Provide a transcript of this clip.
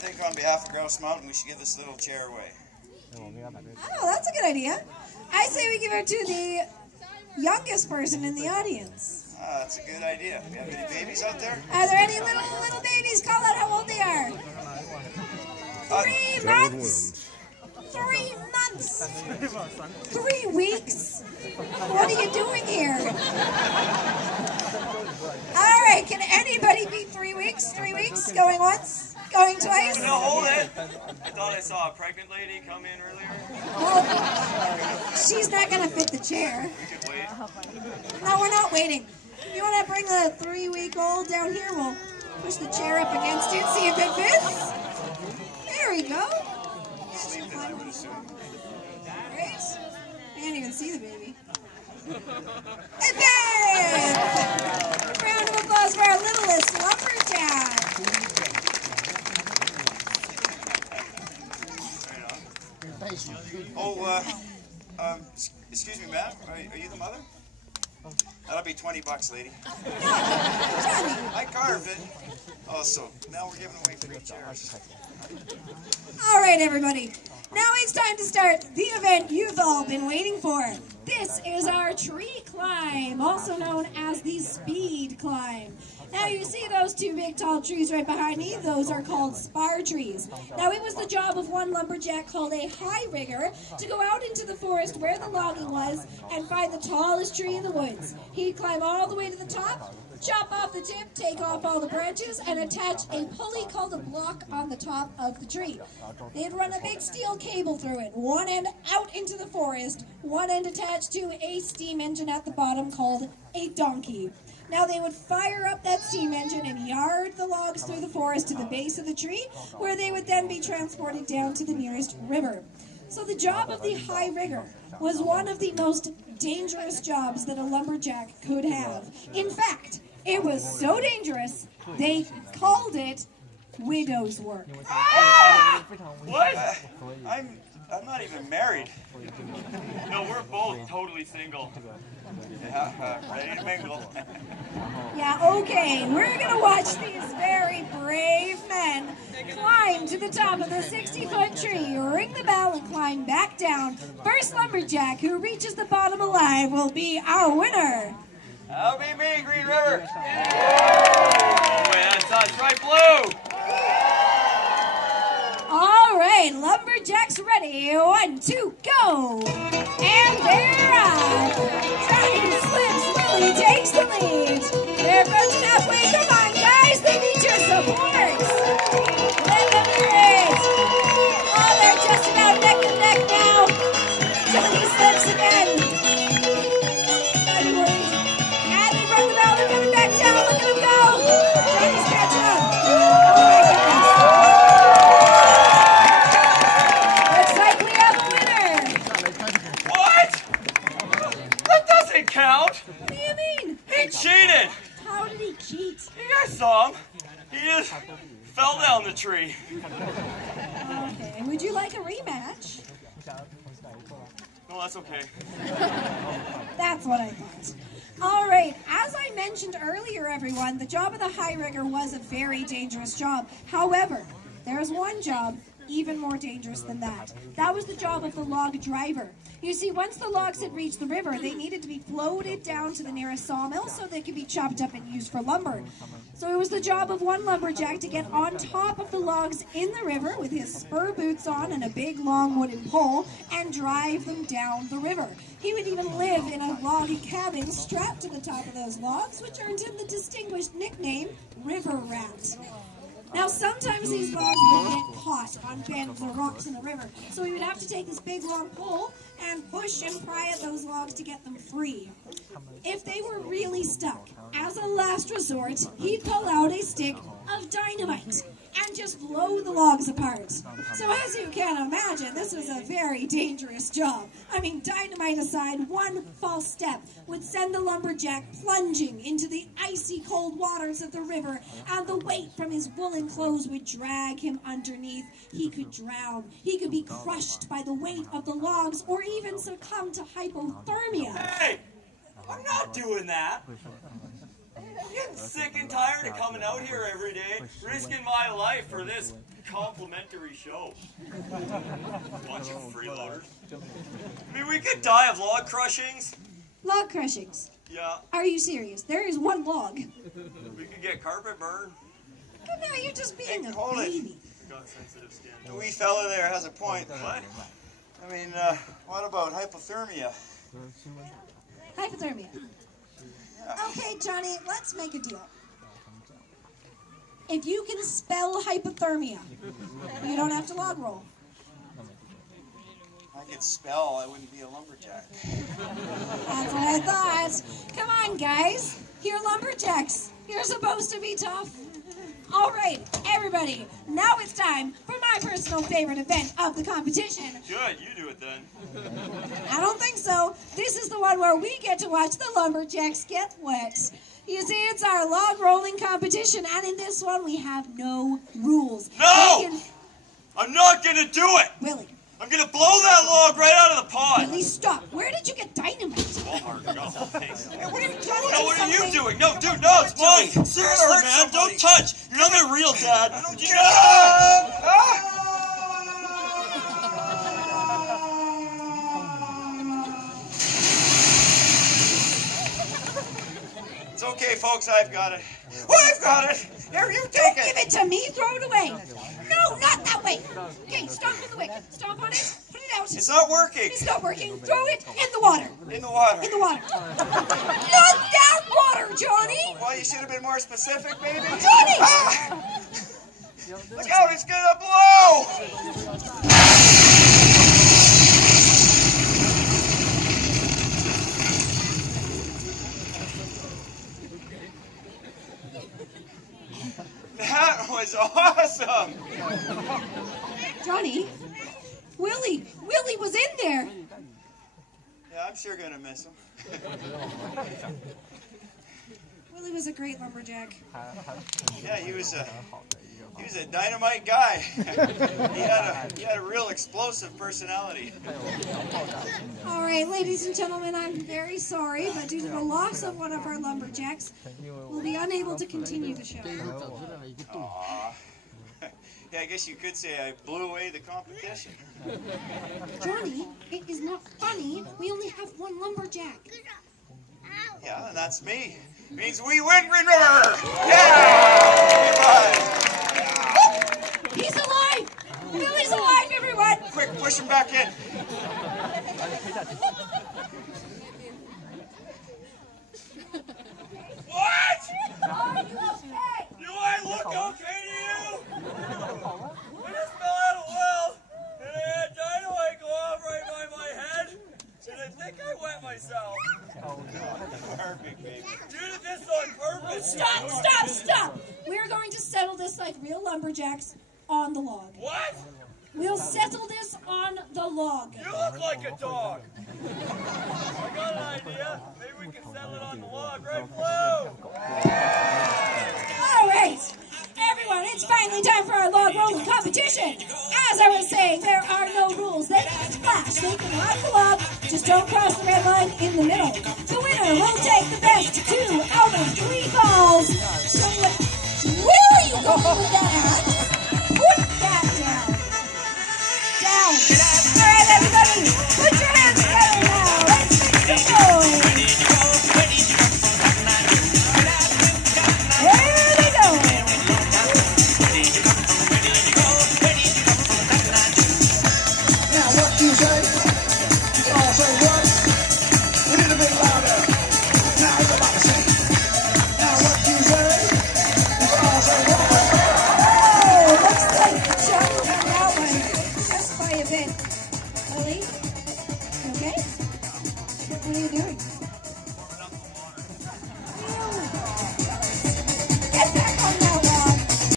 think on behalf of Grouse Mountain, we should give this little chair away. Oh, that's a good idea. I say we give it to the youngest person in the audience. That's a good idea. We have any babies out there? Are there any little babies? Call out how old they are. 3 months. 3 months. 3 weeks. What are you doing here? All right, can anybody be 3 weeks? 3 weeks? Going once? Going twice? No, hold it. I thought I saw a pregnant lady come in earlier. Well, she's not going to fit the chair. We could wait. No, we're not waiting. If you want to bring the 3-week-old down here, we'll push the chair up against it, see if it fits. There we go. Sleep in, I would assume. Great. I can't even see the baby. It fits! Round of applause for our littlest lumberjack. Oh, excuse me, ma'am. Are you the mother? That'll be $20, lady. I carved it. Oh, so now we're giving away free chairs. All right, everybody. Now it's time to start the event you've all been waiting for. This is our tree climb, also known as the speed climb. Now you see those 2 big tall trees right behind me? Those are called spar trees. Now it was the job of one lumberjack called a high rigger to go out into the forest where the logging was and find the tallest tree in the woods. He'd climb all the way to the top, chop off the tip, take off all the branches, and attach a pulley called a block on the top of the tree. They'd run a big steel cable through it, one end out into the forest, one end attached to a steam engine at the bottom called a donkey. Now they would fire up that steam engine and yard the logs through the forest to the base of the tree, where they would then be transported down to the nearest river. So the job of the high rigger was one of the most dangerous jobs that a lumberjack could have. In fact, it was so dangerous, they called it widow's work. Ah! What? I'm not even married. No, we're both totally single. Yeah, ready to mingle. Yeah, okay, we're gonna watch these very brave men climb to the top of the 60-foot tree, ring the bell, and climb back down. First lumberjack who reaches the bottom alive will be our winner. That'll be me, Green River. Oh, wait, that's us, right, Blue? All right, lumberjacks ready. 1, 2, go! And they're off. Johnny slips, Willie takes the lead. They're approaching halfway. Come on, guys, they need your support. Let them hear it. Oh, they're just about neck and neck now. Johnny slips again. And they run the bell. They're coming back down. Look at him go. Johnny's catching up. Oh, my goodness. Count? What do you mean? He cheated! How did he cheat? You guys saw him. He just fell down the tree. Okay, would you like a rematch? No, that's okay. That's what I thought. All right, as I mentioned earlier, everyone, the job of the high rigger was a very dangerous job. However, there's one job even more dangerous than that. That was the job of the log driver. You see, once the logs had reached the river, they needed to be floated down to the nearest sawmill so they could be chopped up and used for lumber. So it was the job of one lumberjack to get on top of the logs in the river with his spur boots on and a big long wooden pole and drive them down the river. He would even live in a log cabin strapped to the top of those logs, which earned him the distinguished nickname River Rat. Now, sometimes these logs would get caught on bends or rocks in the river, so he would have to take this big long pole and push and pry at those logs to get them free. If they were really stuck, as a last resort, he'd pull out a stick of dynamite and just blow the logs apart. So as you can imagine, this was a very dangerous job. I mean, dynamite aside, one false step would send the lumberjack plunging into the icy cold waters of the river, and the weight from his woolen clothes would drag him underneath. He could drown. He could be crushed by the weight of the logs, or even succumb to hypothermia. Hey! I'm not doing that! I'm getting sick and tired of coming out here every day, risking my life for this complimentary show. Bunch of freeloaders. I mean, we could die of log crushings. Log crushings. Yeah. Are you serious? There is one log. We could get carpet burn. Oh, no, you're just being Hey, a hold it. baby. Got sensitive skin. The wee fella there has a point. What? I mean, what about hypothermia? Hypothermia. Okay, Johnny, let's make a deal. If you can spell hypothermia, you don't have to log roll. I could spell, I wouldn't be a lumberjack. That's what I thought. Come on, guys. You're lumberjacks. You're supposed to be tough. All right, everybody. Now it's time for my personal favorite event of the competition. Good, you do it then. I don't think so. This is the one where we get to watch the lumberjacks get wet. You see, it's our log rolling competition, and in this one we have no rules. No! I'm not gonna do it! Willie, I'm gonna blow that log right out of the pot! Willie, stop. Where did you get dynamite? Walmart, I got all thanks. Hey, what are you doing? No, what are you doing? No, dude, no, it's mine! Seriously, hurt man, somebody. don't touch! You're not my real dad! I don't It's okay, folks, I've got it. Oh, I've got it! Here, you take Give it! it to me. Throw it away. No, not that way. Okay, stomp in the way. Stomp on it. Put it out. It's not working! It's not working. Throw it in the water. In the water. In the water. Not that water, Johnny. Well, you should have been more specific, maybe. Johnny! Ah! Look out, it's gonna blow! That was awesome! Johnny, Willie was in there. Yeah, I'm sure gonna miss him. Willie was a great lumberjack. Yeah, he was a dynamite guy. he had a real explosive personality. All right, ladies and gentlemen, I'm very sorry, but due to the loss of one of our lumberjacks, we'll be unable to continue the show. Aw. Yeah, I guess you could say I blew away the competition. Johnny, it is not funny. We only have one lumberjack. Yeah, and that's me. Means we win, Green River! Yeah! Goodbye. He's alive! Willie's alive, everyone! Quick, push him back in. What? Are you okay? Do I look okay to you? I just fell out of well, and I had dynamite go off right by my head, and I think I wet myself. Perfect, baby. You did this on purpose. Stop! We're going to settle this like real lumberjacks on the log. What? We'll settle this on the log. You look like a dog. I got an idea. Maybe we can settle it on the log, right, Flo? All right, everyone, it's finally time for our log rolling competition. As I was saying, there are no rules. They can splash, they can ride the log, just don't cross the red line in the middle. The winner will take the best 2 out of 3 falls. So where are you going with that axe? Put that down. Down. All right, everybody, put your hands together now. Let's make some noise. There they go. Now what you say? You all say what? A little bit louder. Now everybody sing. Now what you say? You all say what? Oh, looks like Johnny won that one just by a bit. Lily, okay? What are you doing?